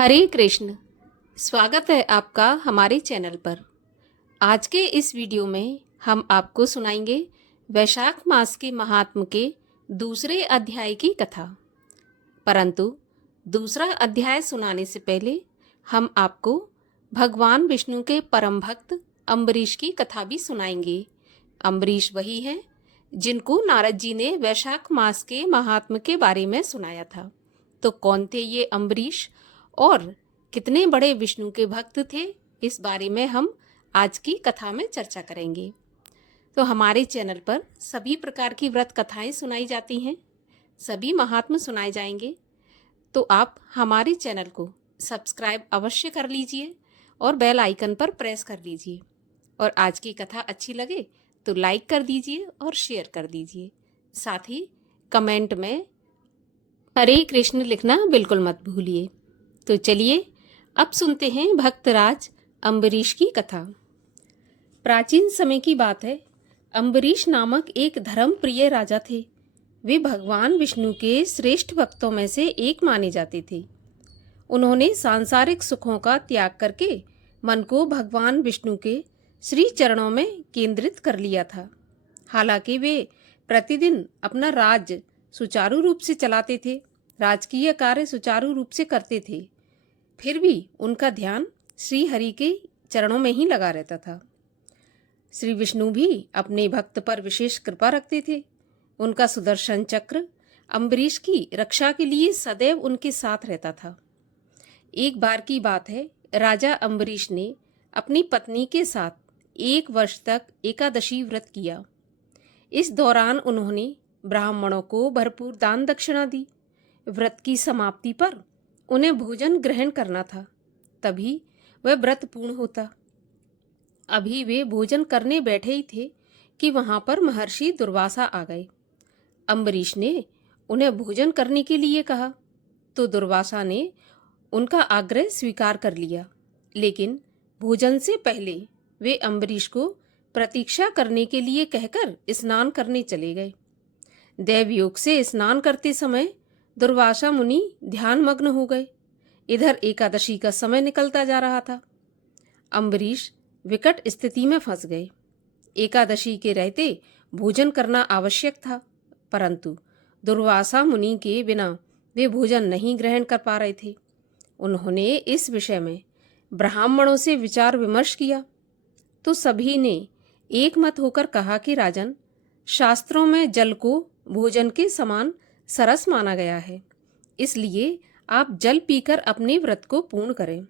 हरे कृष्ण। स्वागत है आपका हमारे चैनल पर। आज के इस वीडियो में हम आपको सुनाएंगे वैशाख मास के महात्म के दूसरे अध्याय की कथा। परंतु दूसरा अध्याय सुनाने से पहले हम आपको भगवान विष्णु के परम भक्त अम्बरीश की कथा भी सुनाएंगे। अम्बरीश वही हैं जिनको नारद जी ने वैशाख मास के महात्म के बारे में सुनाया था। तो कौन थे ये अम्बरीश और कितने बड़े विष्णु के भक्त थे, इस बारे में हम आज की कथा में चर्चा करेंगे। तो हमारे चैनल पर सभी प्रकार की व्रत कथाएं सुनाई जाती हैं, सभी महात्म सुनाए जाएंगे। तो आप हमारे चैनल को सब्सक्राइब अवश्य कर लीजिए और बेल आइकन पर प्रेस कर लीजिए। और आज की कथा अच्छी लगे तो लाइक कर दीजिए और शेयर कर दीजिए। साथ ही कमेंट में हरे कृष्ण लिखना बिल्कुल मत भूलिए। तो चलिए अब सुनते हैं भक्तराज अम्बरीश की कथा। प्राचीन समय की बात है। अम्बरीश नामक एक धर्म प्रिय राजा थे। वे भगवान विष्णु के श्रेष्ठ भक्तों में से एक माने जाते थे। उन्होंने सांसारिक सुखों का त्याग करके मन को भगवान विष्णु के श्री चरणों में केंद्रित कर लिया था। हालांकि वे प्रतिदिन अपना राज्य सुचारू रूप से चलाते थे, राजकीय कार्य सुचारू रूप से करते थे, फिर भी उनका ध्यान श्री हरि के चरणों में ही लगा रहता था। श्री विष्णु भी अपने भक्त पर विशेष कृपा रखते थे। उनका सुदर्शन चक्र अम्बरीश की रक्षा के लिए सदैव उनके साथ रहता था। एक बार की बात है, राजा अम्बरीश ने अपनी पत्नी के साथ 1 वर्ष तक एकादशी व्रत किया। इस दौरान उन्होंने ब्राह्मणों को भरपूर दान दक्षिणा दी। व्रत की समाप्ति पर उन्हें भोजन ग्रहण करना था, तभी वह व्रत पूर्ण होता। अभी वे भोजन करने बैठे ही थे कि वहां पर महर्षि दुर्वासा आ गए। अम्बरीश ने उन्हें भोजन करने के लिए कहा तो दुर्वासा ने उनका आग्रह स्वीकार कर लिया, लेकिन भोजन से पहले वे अम्बरीश को प्रतीक्षा करने के लिए कहकर स्नान करने चले गए। देवयोग से स्नान करते समय दुर्वासा मुनि ध्यान मग्न हो गए। इधर एकादशी का समय निकलता जा रहा था। अम्बरीश विकट स्थिति में फंस गए। एकादशी के रहते भोजन करना आवश्यक था, परंतु दुर्वासा मुनि के बिना वे भोजन नहीं ग्रहण कर पा रहे थे। उन्होंने इस विषय में ब्राह्मणों से विचार विमर्श किया तो सभी ने एक मत होकर कहा कि राजन, शास्त्रों में जल को भोजन के समान सरस माना गया है, इसलिए आप जल पीकर अपने व्रत को पूर्ण करें।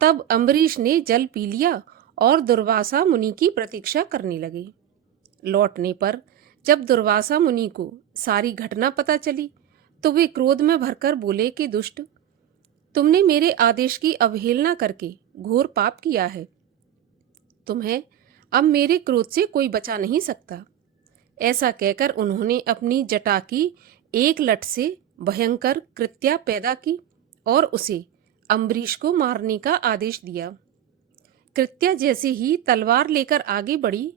तब अम्बरीश ने जल पी लिया और दुर्वासा मुनि की प्रतीक्षा करने लगे। लौटने पर जब दुर्वासा मुनि को सारी घटना पता चली तो वे क्रोध में भरकर बोले कि दुष्ट, तुमने मेरे आदेश की अवहेलना करके घोर पाप किया है। तुम्हें अब मेरे क्रोध से कोई बचा नहीं सकता। ऐसा कहकर उन्होंने अपनी जटा की एक लठ से भयंकर कृत्या पैदा की और उसे अम्बरीश को मारने का आदेश दिया। कृत्या जैसे ही तलवार लेकर आगे बढ़ी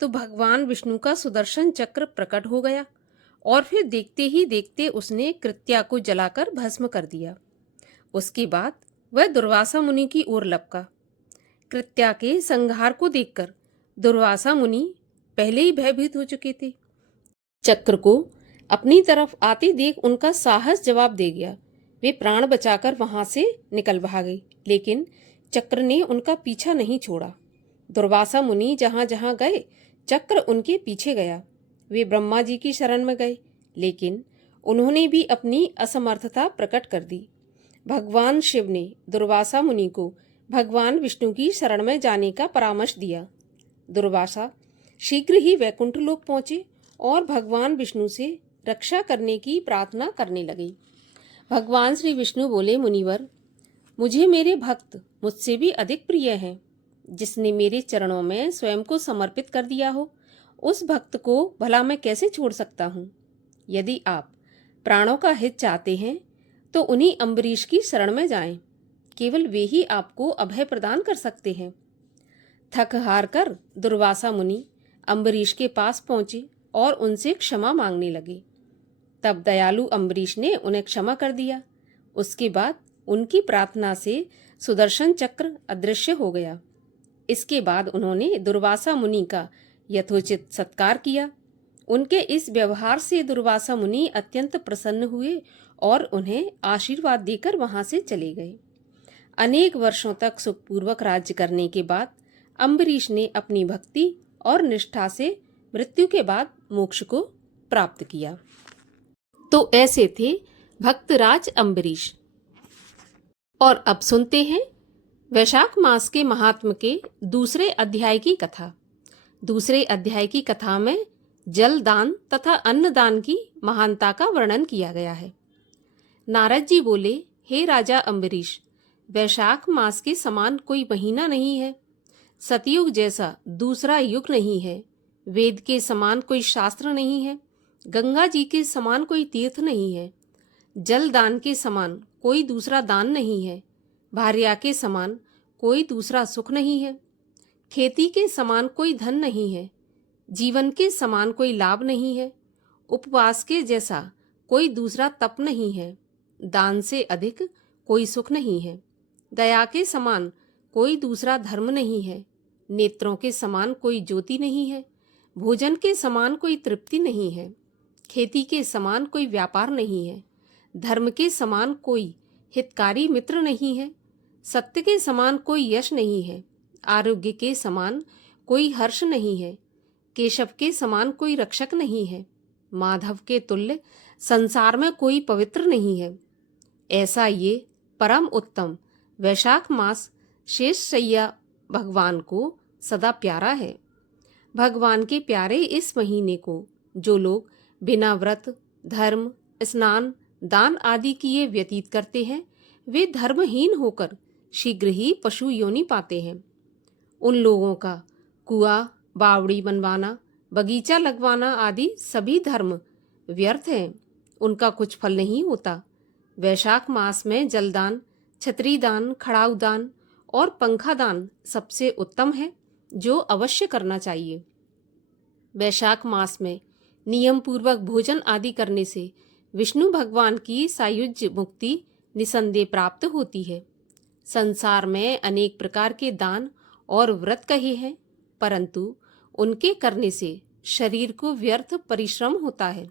तो भगवान विष्णु का सुदर्शन चक्र प्रकट हो गया और फिर देखते ही देखते उसने कृत्या को जलाकर भस्म कर दिया। उसके बाद वह दुर्वासा मुनि की ओर लपका। कृत्या के संहार को देखकर दुर्वासा मुनि पहले ही भयभीत हो चुके थे। चक्र को अपनी तरफ आते देख उनका साहस जवाब दे गया। वे प्राण बचाकर वहां से निकल भागे, लेकिन चक्र ने उनका पीछा नहीं छोड़ा। दुर्वासा मुनि जहां जहां गए चक्र उनके पीछे गया। वे ब्रह्मा जी की शरण में गए, लेकिन उन्होंने भी अपनी असमर्थता प्रकट कर दी। भगवान शिव ने दुर्वासा मुनि को भगवान विष्णु की शरण में जाने का परामर्श दिया। दुर्वासा शीघ्र ही वैकुंठ लोक पहुंचे और भगवान विष्णु से रक्षा करने की प्रार्थना करने लगे। भगवान श्री विष्णु बोले, मुनिवर, मुझे मेरे भक्त मुझसे भी अधिक प्रिय हैं। जिसने मेरे चरणों में स्वयं को समर्पित कर दिया हो, उस भक्त को भला मैं कैसे छोड़ सकता हूँ। यदि आप प्राणों का हित चाहते हैं तो उन्हीं अम्बरीश की शरण में जाएं। केवल वे ही आपको अभय प्रदान कर सकते हैं। थक हार कर दुर्वासा मुनि अम्बरीश के पास पहुंचे और उनसे क्षमा मांगने लगे। तब दयालु अम्बरीश ने उन्हें क्षमा कर दिया। उसके बाद उनकी प्रार्थना से सुदर्शन चक्र अदृश्य हो गया। इसके बाद उन्होंने दुर्वासा मुनि का यथोचित सत्कार किया। उनके इस व्यवहार से दुर्वासा मुनि अत्यंत प्रसन्न हुए और उन्हें आशीर्वाद देकर वहां से चले गए। अनेक वर्षों तक सुखपूर्वक राज्य करने के बाद अम्बरीश ने अपनी भक्ति और निष्ठा से मृत्यु के बाद मोक्ष को प्राप्त किया। तो ऐसे थे भक्तराज अम्बरीश। और अब सुनते हैं वैशाख मास के महात्म के दूसरे अध्याय की कथा। दूसरे अध्याय की कथा में जल दान तथा अन्न दान की महानता का वर्णन किया गया है। नारद जी बोले, हे राजा अम्बरीश, वैशाख मास के समान कोई महीना नहीं है, सतयुग जैसा दूसरा युग नहीं है, वेद के समान कोई शास्त्र नहीं है, गंगा जी के समान कोई तीर्थ नहीं है, जल दान के समान कोई दूसरा दान नहीं है, भार्या के समान कोई दूसरा सुख नहीं है, खेती के समान कोई धन नहीं है, जीवन के समान कोई लाभ नहीं है, उपवास के जैसा कोई दूसरा तप नहीं है, दान से अधिक कोई सुख नहीं है, दया के समान कोई दूसरा धर्म नहीं है, नेत्रों के समान कोई ज्योति नहीं है, भोजन के समान कोई तृप्ति नहीं है, खेती के समान कोई व्यापार नहीं है, धर्म के समान कोई हितकारी मित्र नहीं है, सत्य के समान कोई यश नहीं है, आरोग्य के समान कोई हर्ष नहीं है, केशव के समान कोई रक्षक नहीं है, माधव के तुल्य संसार में कोई पवित्र नहीं है। ऐसा ये परम उत्तम वैशाख मास शेष शैया भगवान को सदा प्यारा है। भगवान के प्यारे इस महीने को जो लोग बिना व्रत, धर्म, स्नान, दान आदि किए व्यतीत करते हैं, वे धर्महीन होकर शीघ्र ही पशु योनि पाते हैं। उन लोगों का कुआं, बावड़ी बनवाना, बगीचा लगवाना आदि सभी धर्म व्यर्थ हैं, उनका कुछ फल नहीं होता। वैशाख मास में जलदान, छतरी दान, खड़ाऊ दान और पंखा दान सबसे उत्तम है, जो अवश्य करना चाहिए। वैशाख मास में नियम पूर्वक भोजन आदि करने से विष्णु भगवान की सायुज्य मुक्ति निसंदेह प्राप्त होती है। संसार में अनेक प्रकार के दान और व्रत कहे हैं, परंतु उनके करने से शरीर को व्यर्थ परिश्रम होता है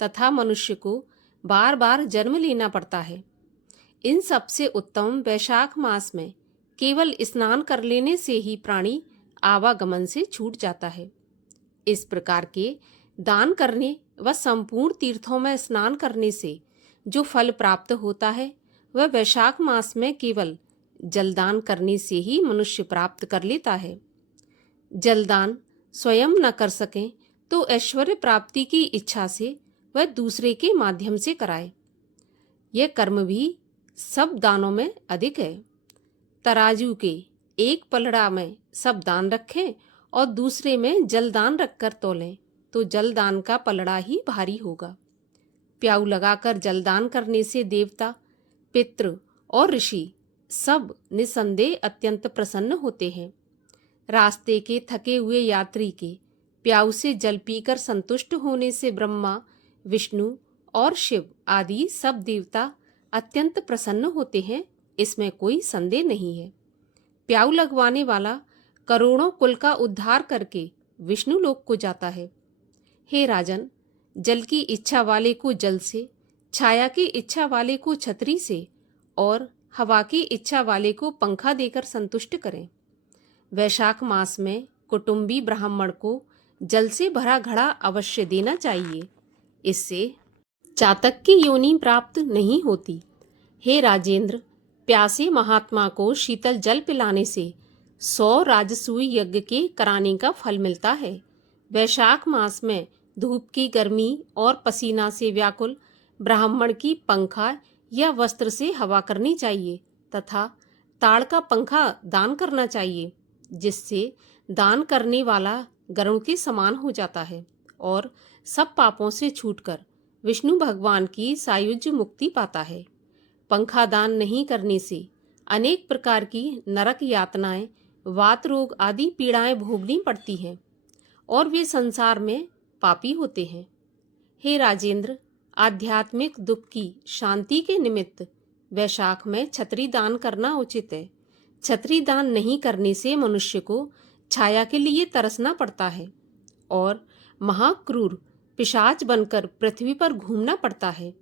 तथा मनुष्य को बार बार जन्म लेना पड़ता है। इन सबसे उत्तम वैशाख मास में केवल स्नान कर लेने से ही प्राणी आवागमन से छूट जाता है। इस प्रकार के दान करने व संपूर्ण तीर्थों में स्नान करने से जो फल प्राप्त होता है, वह वैशाख मास में केवल जलदान करने से ही मनुष्य प्राप्त कर लेता है। जलदान स्वयं न कर सकें तो ऐश्वर्य प्राप्ति की इच्छा से वह दूसरे के माध्यम से कराए। यह कर्म भी सब दानों में अधिक है। तराजू के एक पलड़ा में सब दान रखें और दूसरे में जलदान रखकर तोलें तो जलदान का पलड़ा ही भारी होगा। प्याऊ लगाकर जलदान करने से देवता, पितृ और ऋषि सब निसंदेह अत्यंत प्रसन्न होते हैं। रास्ते के थके हुए यात्री के प्याऊ से जल पीकर संतुष्ट होने से ब्रह्मा, विष्णु और शिव आदि सब देवता अत्यंत प्रसन्न होते हैं, इसमें कोई संदेह नहीं है। प्याऊ लगवाने वाला करोड़ों कुल का उद्धार करके विष्णु लोक को जाता है। हे राजन, जल की इच्छा वाले को जल से, छाया की इच्छा वाले को छतरी से और हवा की इच्छा वाले को पंखा देकर संतुष्ट करें। वैशाख मास में कुटुंबी ब्राह्मण को जल से भरा घड़ा अवश्य देना चाहिए, इससे चातक की योनि प्राप्त नहीं होती। हे राजेंद्र, प्यासे महात्मा को शीतल जल पिलाने से 100 राजसूय यज्ञ के कराने का फल मिलता है। वैशाख मास में धूप की गर्मी और पसीना से व्याकुल ब्राह्मण की पंखा या वस्त्र से हवा करनी चाहिए तथा ताड़ का पंखा दान करना चाहिए, जिससे दान करने वाला गरुड़ के समान हो जाता है और सब पापों से छूटकर विष्णु भगवान की सायुज्य मुक्ति पाता है। पंखा दान नहीं करने से अनेक प्रकार की नरक यातनाएं, वात रोग आदि पीड़ाएं भोगनी पड़ती हैं और वे संसार में पापी होते हैं। हे राजेंद्र, आध्यात्मिक दुख की शांति के निमित्त वैशाख में छतरी दान करना उचित है। छतरी दान नहीं करने से मनुष्य को छाया के लिए तरसना पड़ता है और महाक्रूर पिशाच बनकर पृथ्वी पर घूमना पड़ता है।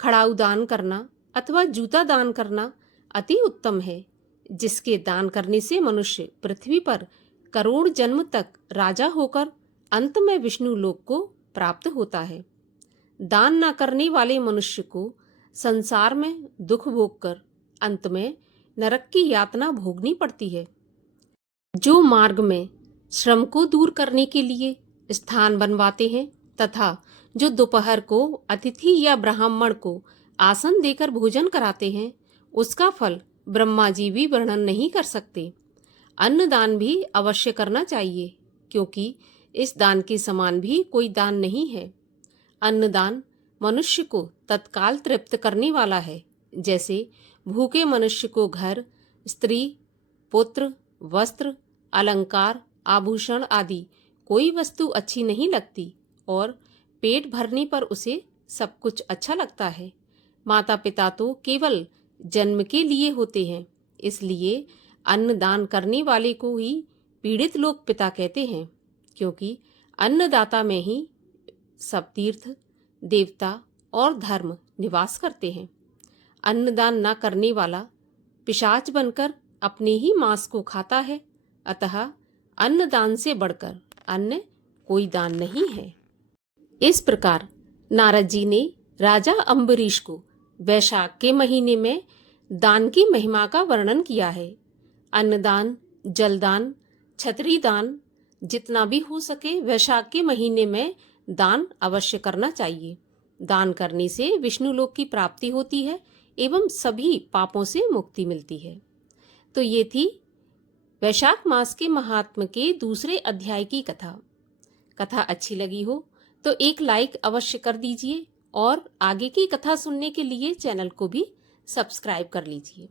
खड़ाऊ दान करना अथवा जूता दान करना अति उत्तम है, जिसके दान करने से मनुष्य पृथ्वी पर करोड़ जन्म तक राजा होकर अंत में विष्णु लोक को प्राप्त होता है। दान न करने वाले मनुष्य को संसार में दुख भोगकर अंत में नरक की यातना भोगनी पड़ती है। जो मार्ग में श्रम को दूर करने के लिए स्थान बनवाते हैं तथा जो दोपहर को अतिथि या ब्राह्मण को आसन देकर भोजन कराते हैं, उसका फल ब्रह्मा जी भी वर्णन नहीं कर सकते। अन्नदान भी अवश्य करना चाहिए, क्योंकि इस दान के समान भी कोई दान नहीं है। अन्नदान मनुष्य को तत्काल तृप्त करने वाला है। जैसे भूखे मनुष्य को घर, स्त्री, पुत्र, वस्त्र, अलंकार, आभूषण आदि कोई वस्तु अच्छी नहीं लगती और पेट भरने पर उसे सब कुछ अच्छा लगता है। माता पिता तो केवल जन्म के लिए होते हैं, इसलिए अन्नदान करने वाले को ही पीड़ित लोग पिता कहते हैं, क्योंकि अन्नदाता में ही सब तीर्थ, देवता और धर्म निवास करते हैं। अन्नदान न करने वाला पिशाच बनकर अपने ही मांस को खाता है, अतः अन्नदान से बढ़कर अन्य कोई दान नहीं है। इस प्रकार नारद जी ने राजा अम्बरीश को वैशाख के महीने में दान की महिमा का वर्णन किया है। अन्नदान, जलदान, छतरी दान जितना भी हो सके वैशाख के महीने में दान अवश्य करना चाहिए। दान करने से विष्णु लोक की प्राप्ति होती है एवं सभी पापों से मुक्ति मिलती है। तो ये थी वैशाख मास के महात्म्य के दूसरे अध्याय की कथा। कथा अच्छी लगी हो तो एक लाइक अवश्य कर दीजिए और आगे की कथा सुनने के लिए चैनल को भी सब्सक्राइब कर लीजिए।